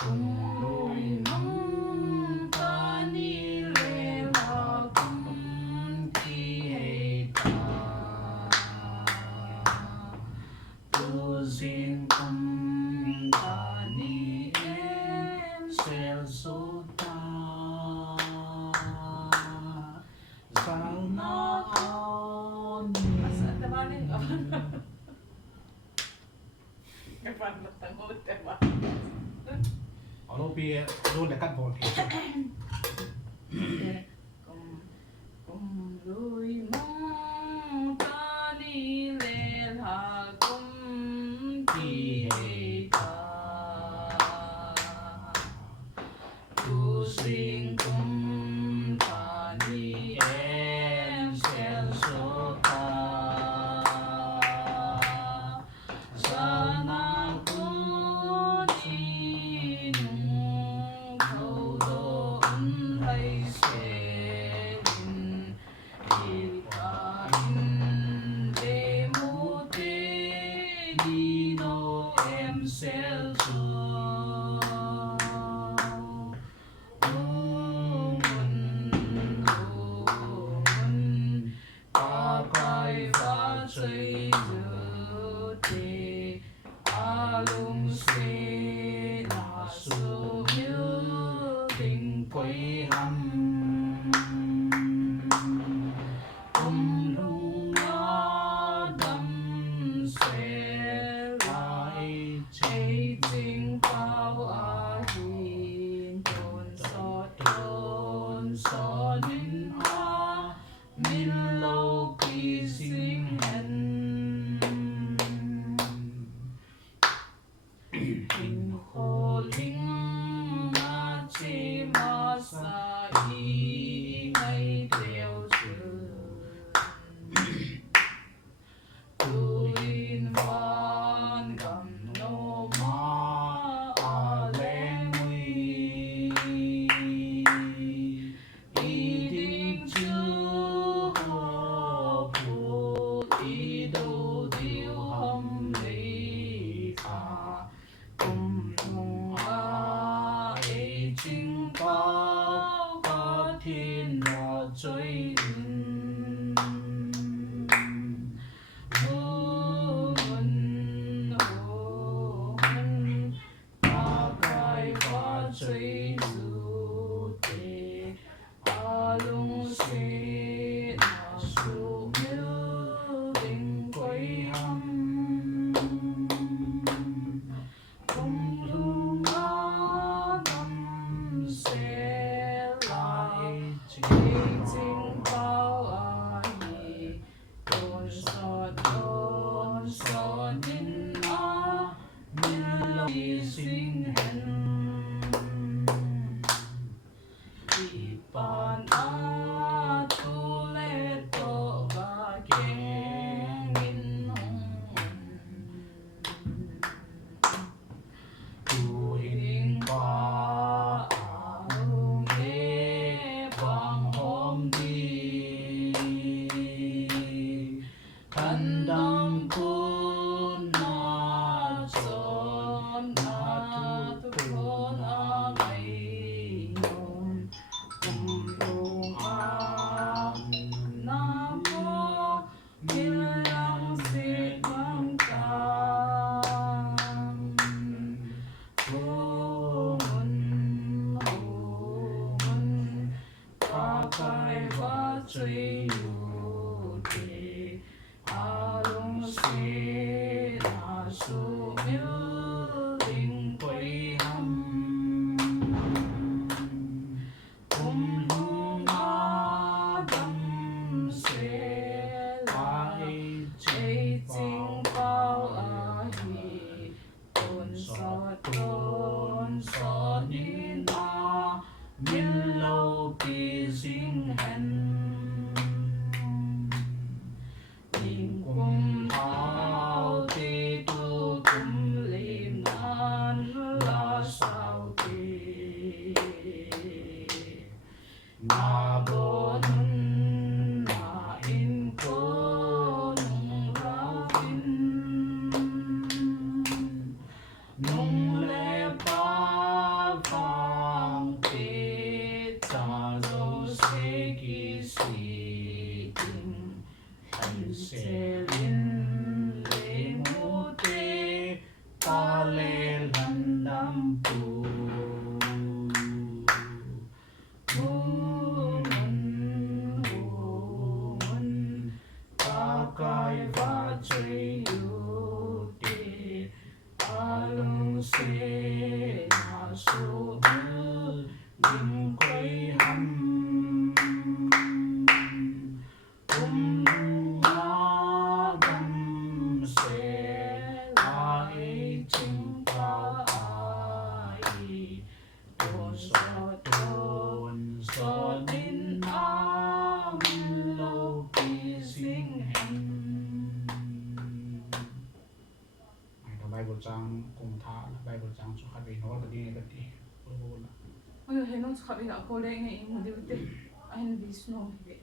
Kumlui tani lela ki ahitan Tuzin tani sel sota Salna on Alo bia luôn để cắt bột Kumlui tani lela ki ahitan Tuzin tani sel sota Sana kajinu kaudo unlist ahitan demote dino sel kakoi và chơi dự thì alung se là su như tình quay hâm lung đâm sẽ lại chạy tình bao ahitan tôn so nín min lâu kỳ sinh hẹn tình khổ linh ma chi ma sa y ngay theo trường tu in van cầm nô ma lên nguy ý định chưa hô phụ ý đồ tiêu hâm lý thả cùng thùng ấy chính bao có thiên là chơi chơi dù thế alung se là su như tình quay hâm không lung đâm sẽ lại chính bao tôn so nín min lâu sinh hẹn Pan tu le to ba keng in tu in ba lu nghe bang hôm đi thân đam kun na son na tu kon a mai non chơi dù thì alung se là su như tình quay hâm cùng lung đâm sẽ selin lemute tale landam pu kakoi va chui yu ti alung se na su lim koi ham gam se ai chim pao ai tôn so din am lo pi sing hen Bible trang Kumthah Bible trang cho khách nó là đi cái gì là ôi hay nó khắp đi là cô lên ngay một điều thế anh đi snow vậy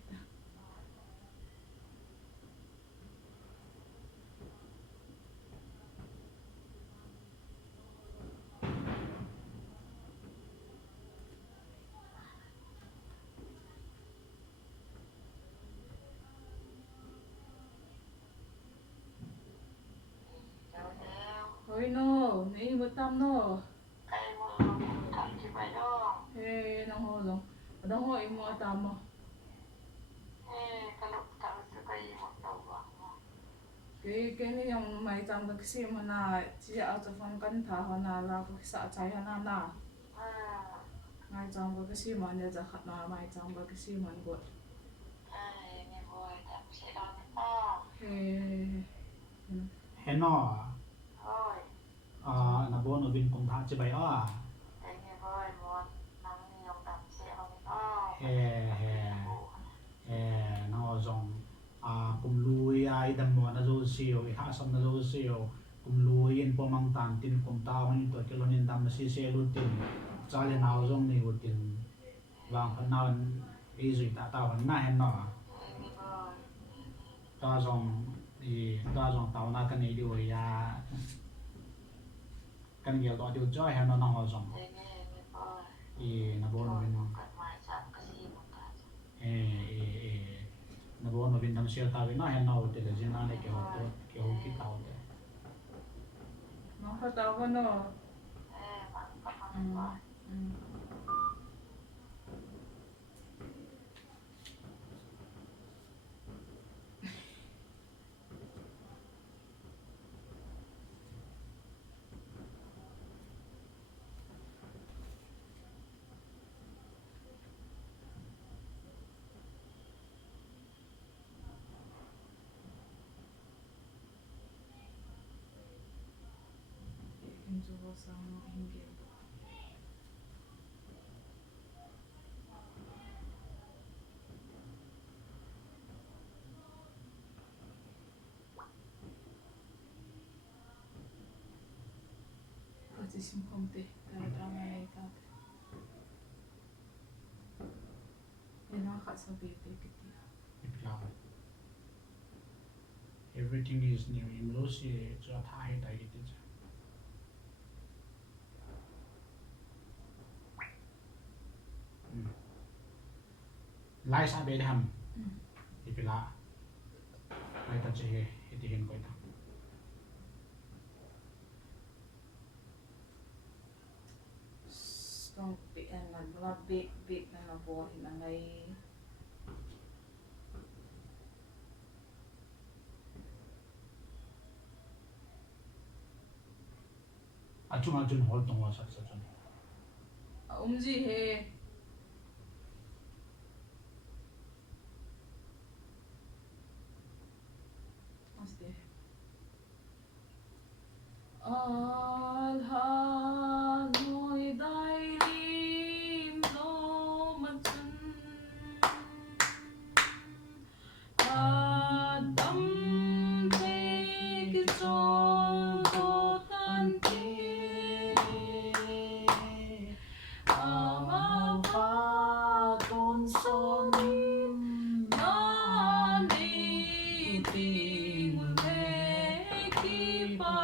ôi no này một tam no ê nó hồ rồi nó hồ em mua tam mà cái này yang Maicham cái gì mà na chỉ ở trong phòng căn thà họ na là cái xã trái họ na Maicham cái gì mà nhàจะขัดna Maicham cái gì mà gọi hèn nó na bon ở bên Kumthah chỉ bay nó dùng Kumlui ai đâm mòn nó rồi siêu hạ sâm nó rồi siêu Kumlui in pomang tan tin Kumthah hoin to cái lonin đâm si se luôn tin cha lên nào dùng này luôn tin vàng phần nào ý gì ta tao vẫn na hèn nó ta dùng tao na cái này điều ya cái nhiều đó điều cho hèn nó họ dùng na bon bên na bon bên đâm siêu tao bên na hèn nó thì là dân này kiểu cái tao đấy nó phát tao cái nó Hindu sang Hindu Pasti simpom teh kalau drama ni tak. Ini nak sabi begitu. Everything is new in Russia cho Thai đại cái gì lai sa be ham ipila lai ta che he hen koi ta Strong big and like big na bo hinangai achun hol tong wa sa chun umji he Maste athah noi dai lim lo machun adam te ki chol do tan te ama pa ton son na ni ting le ki pa